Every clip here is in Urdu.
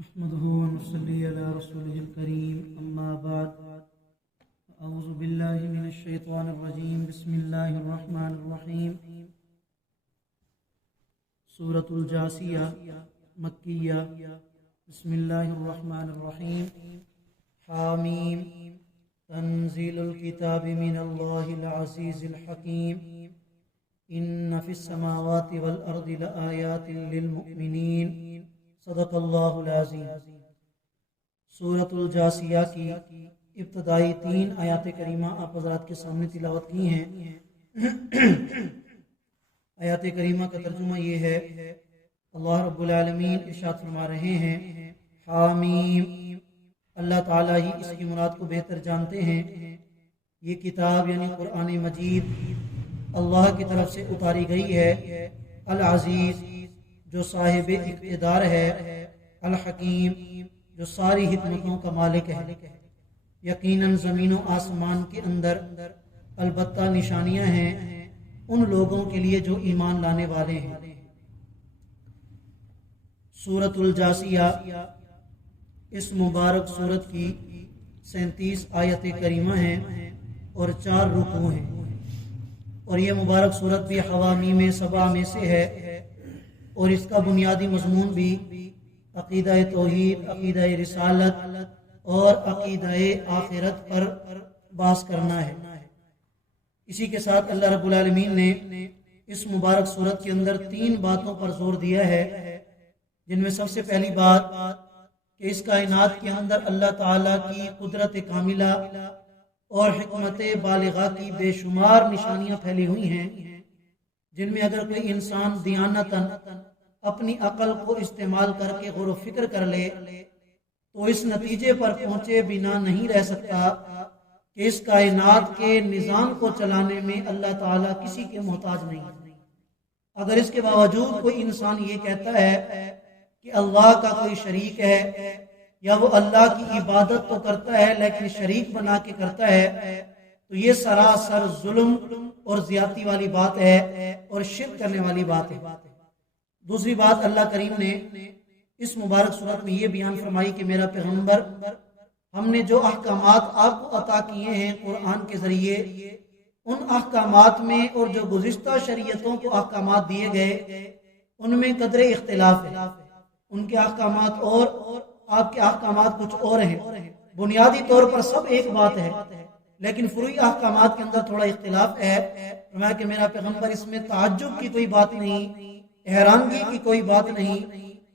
نحمده ونصلي على رسوله الكريم أما بعد أعوذ بالله من الشيطان الرجيم بسم الله الرحمن الرحيم سورة الجاثية مكية بسم الله الرحمن الرحيم حاميم تنزيل الكتاب من الله العزيز الحكيم إن في السماوات والأرض لآيات للمؤمنين صدق اللہ العظیم۔ سورۃ الجاثیہ کی ابتدائی 3 آیات کریمہ آپ حضرات کے سامنے تلاوت کی ہیں۔ آیات کریمہ کا ترجمہ یہ ہے، اللہ رب العالمین ارشاد فرما رہے ہیں حامیم، اللہ تعالیٰ ہی اس کی مراد کو بہتر جانتے ہیں۔ یہ کتاب یعنی قرآن مجید اللہ کی طرف سے اتاری گئی ہے، العزیز جو صاحب اقتدار ہے، الحکیم جو ساری حکمتوں کا مالک ہے۔ یقیناً زمین و آسمان کے اندر البتہ نشانیاں ہیں ان لوگوں کے لیے جو ایمان لانے والے ہیں۔ سورۃ الجاثیہ اس مبارک سورت کی 37 آیت کریمہ ہیں اور 4 رکوع ہیں، اور یہ مبارک سورت بھی حوامیم 7 میں سے ہے، اور اس کا بنیادی مضمون بھی عقیدہ توحید، عقیدہ رسالت اور عقیدہ آخرت پر بحث کرنا ہے۔ اسی کے ساتھ اللہ رب العالمین نے اس مبارک سورت کے اندر 3 باتوں پر زور دیا ہے، جن میں سب سے پہلی بات کہ اس کائنات کے اندر اللہ تعالیٰ کی قدرت کاملہ اور حکمت بالغہ کی بے شمار نشانیاں پھیلی ہوئی ہیں، جن میں اگر کوئی انسان دیانتاً اپنی عقل کو استعمال کر کے غور و فکر کر لے تو اس نتیجے پر پہنچے بنا نہیں رہ سکتا کہ اس کائنات کے نظام کو چلانے میں اللہ تعالیٰ کسی کے محتاج نہیں۔ اگر اس کے باوجود کوئی انسان یہ کہتا ہے کہ اللہ کا کوئی شریک ہے یا وہ اللہ کی عبادت تو کرتا ہے لیکن شریک بنا کے کرتا ہے، تو یہ سراسر ظلم اور زیادتی والی بات ہے اور شرک کرنے والی بات ہے۔ دوسری بات اللہ کریم نے اس مبارک صورت میں یہ بیان فرمائی کہ میرا پیغمبر، ہم نے جو احکامات آپ کو عطا کیے ہیں قرآن کے ذریعے، ان احکامات میں اور جو گزشتہ شریعتوں کو احکامات دیے گئے ان میں قدر اختلاف ہے۔ ان کے احکامات اور آپ کے احکامات کچھ اور ہیں۔ بنیادی طور پر سب ایک بات ہے، لیکن فروعی احکامات کے اندر تھوڑا اختلاف ہے۔ فرمایا کہ میرا پیغمبر اس میں تعجب کی کوئی بات نہیں، حیرانگی کی کوئی بات نہیں،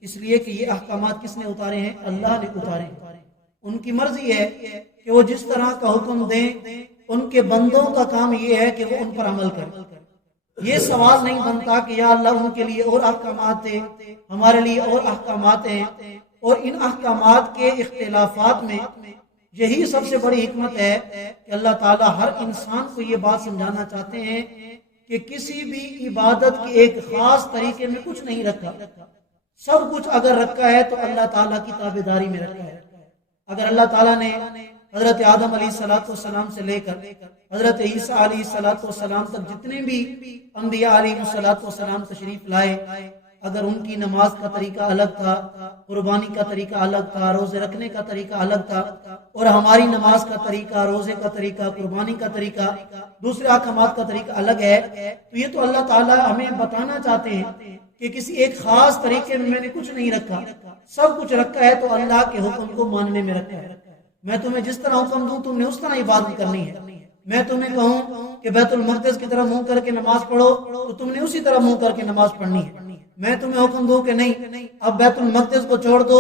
اس لیے کہ یہ احکامات کس نے اتارے ہیں؟ اللہ نے اتارے ہیں۔ ان کی مرضی ہے کہ وہ جس طرح کا حکم دیں، ان کے بندوں کا کام یہ ہے کہ وہ ان پر عمل کریں۔ یہ سوال نہیں بنتا کہ یا اللہ ان کے لیے اور احکامات تھے، ہمارے لیے اور احکامات ہیں، اور ان احکامات کے اختلافات میں یہی سب سے بڑی حکمت ہے کہ اللہ تعالیٰ ہر انسان کو یہ بات سمجھانا چاہتے ہیں کہ کسی بھی عبادت کے ایک خاص طریقے میں کچھ نہیں رکھا، سب کچھ اگر رکھا ہے تو اللہ تعالیٰ کی تابعداری میں رکھا ہے۔ اگر اللہ تعالیٰ نے حضرت آدم علیہ السلام سے لے کر حضرت عیسیٰ علیہ السلام تک جتنے بھی انبیاء علیہ السلام تشریف لائے، اگر ان کی نماز کا طریقہ الگ تھا، قربانی کا طریقہ الگ تھا، روزے رکھنے کا طریقہ الگ تھا، اور ہماری نماز کا طریقہ، روزے کا طریقہ، قربانی کا طریقہ، دوسرے احکامات کا طریقہ الگ ہے، تو یہ تو اللہ تعالیٰ ہمیں بتانا چاہتے ہیں کہ کسی ایک خاص طریقے میں نے کچھ نہیں رکھا، سب کچھ رکھا ہے تو اللہ کے حکم کو ماننے میں رکھا ہے۔ میں تمہیں جس طرح حکم دوں تم نے اس طرح عبادت کرنی ہے۔ میں تمہیں کہوں کہ بیت المقدس کی طرف منہ کر کے نماز پڑھو تو تم نے اسی طرح منہ کر کے نماز پڑھنی ہے۔ میں تمہیں حکم دوں کہ نہیں اب بیت المقدس کو چھوڑ دو،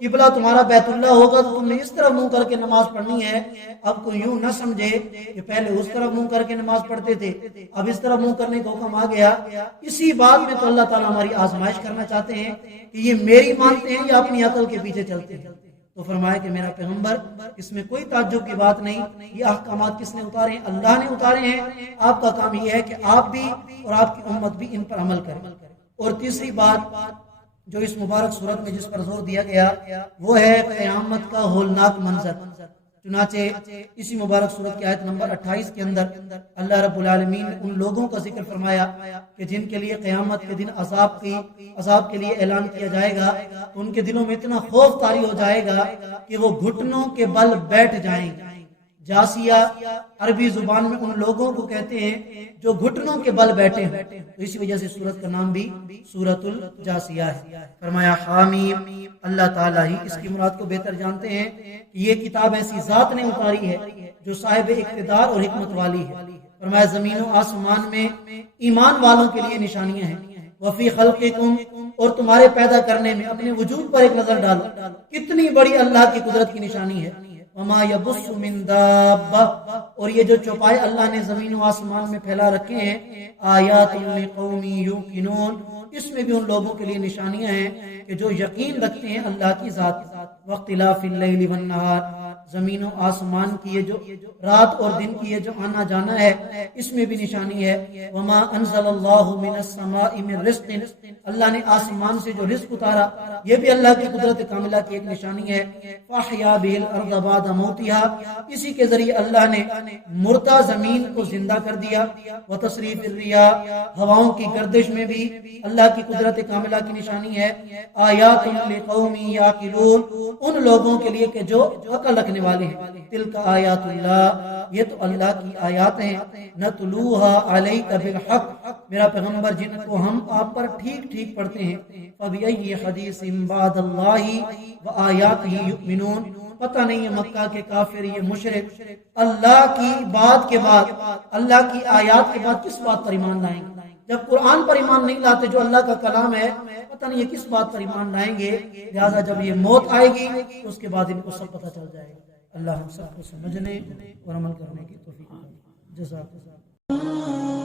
قبلہ تمہارا بیت اللہ ہوگا، تو تم نے اس طرح منہ کر کے نماز پڑھنی ہے۔ اب کوئی یوں نہ سمجھے کہ پہلے اس طرح منہ کر کے نماز پڑھتے تھے، اب اس طرح منہ کرنے کا حکم آ گیا۔ اسی بات میں تو اللہ تعالیٰ ہماری آزمائش کرنا چاہتے ہیں کہ یہ میری مانتے ہیں یا اپنی عقل کے پیچھے چلتے ہیں۔ تو فرمایا کہ میرا پیغمبر، اس میں کوئی تعجب کی بات نہیں، یہ احکامات کس نے اتارے ہیں؟ اللہ نے اتارے ہیں۔ آپ کا کام یہ ہے کہ آپ بھی اور آپ کی امت بھی ان پر عمل کریں۔ اور تیسری بات جو اس مبارک صورت میں جس پر زور دیا گیا وہ ہے قیامت کا ہولناک منظر۔ چنانچہ اسی مبارک سورت کی آیت نمبر 28 کے اندر اللہ رب العالمین نے ان لوگوں کا ذکر فرمایا کہ جن کے لیے قیامت کے دن عذاب کے لیے اعلان کیا جائے گا تو ان کے دلوں میں اتنا خوف طاری ہو جائے گا کہ وہ گھٹنوں کے بل بیٹھ جائیں گے۔ جاسیہ عربی زبان میں ان لوگوں کو کہتے ہیں جو گھٹنوں کے بل بیٹھے ہیں، تو اسی وجہ سے سورت کا نام بھی سورت الجاسیہ ہے۔ فرمایا حامیم، اللہ تعالیٰ ہی اس کی مراد کو بہتر جانتے ہیں کہ یہ کتاب ایسی ذات نے اتاری ہے جو صاحب اقتدار اور حکمت والی ہے۔ فرمایا زمین و آسمان میں ایمان والوں کے لیے نشانیاں ہیں، وفی خلقکم، اور تمہارے پیدا کرنے میں اپنے وجود پر ایک نظر ڈالو، کتنی بڑی اللہ کی قدرت کی نشانی ہے۔ وما یبث من دابہ، اور یہ جو چوپائے اللہ نے زمین و آسمان میں پھیلا رکھے ہیں، آیات لقوم یوقنون، اس میں بھی ان لوگوں کے لیے نشانیاں ہیں کہ جو یقین رکھتے ہیں اللہ کی ذات۔ واختلاف اللیل والنہار، زمین و آسمان کی یہ جو رات اور دن کی یہ جو آنا جانا ہے اس میں بھی نشانی ہے۔ وما انزل اللہ من السماء من رزق، اللہ نے آسمان سے جو رزق اتارا یہ بھی اللہ کی قدرت کاملہ کی ایک نشانی ہے۔ فاحیا به الارض بعد موتها، اسی کے ذریعے اللہ نے مردہ زمین کو زندہ کر دیا۔ وتصریف الرياح، ہواؤں کی گردش میں بھی اللہ کی قدرت کاملہ کی نشانی ہے۔ آیات لقوم یعقلون، ان لوگوں کے لیے کہ جو عقل رکھنے والے ہیں۔ تلک آیات اللہ، یہ تو اللہ کی آیات ہیں۔ نتلوها علیک بالحق، میرا پیغمبر جن کو ہم آپ پر ٹھیک ٹھیک پڑھتے ہیں۔ فبأي حدیث بعد اللہ وآیاتہ یؤمنون، پتہ نہیں ہے مکہ کے کافر یہ مشرک اللہ کی بات کے بعد، اللہ کی آیات کے بعد کس بات پر ایمان لائیں گے؟ جب قرآن پر ایمان نہیں لاتے جو اللہ کا کلام ہے، پتہ نہیں یہ کس بات پر ایمان لائیں گے۔ لہٰذا جب یہ موت آئے گی تو اس کے بعد ان کو سب پتہ چل جائے گا۔ اللہ ہم سب کو سمجھنے اور عمل کرنے کی توفیق دے۔ جزاک اللہ۔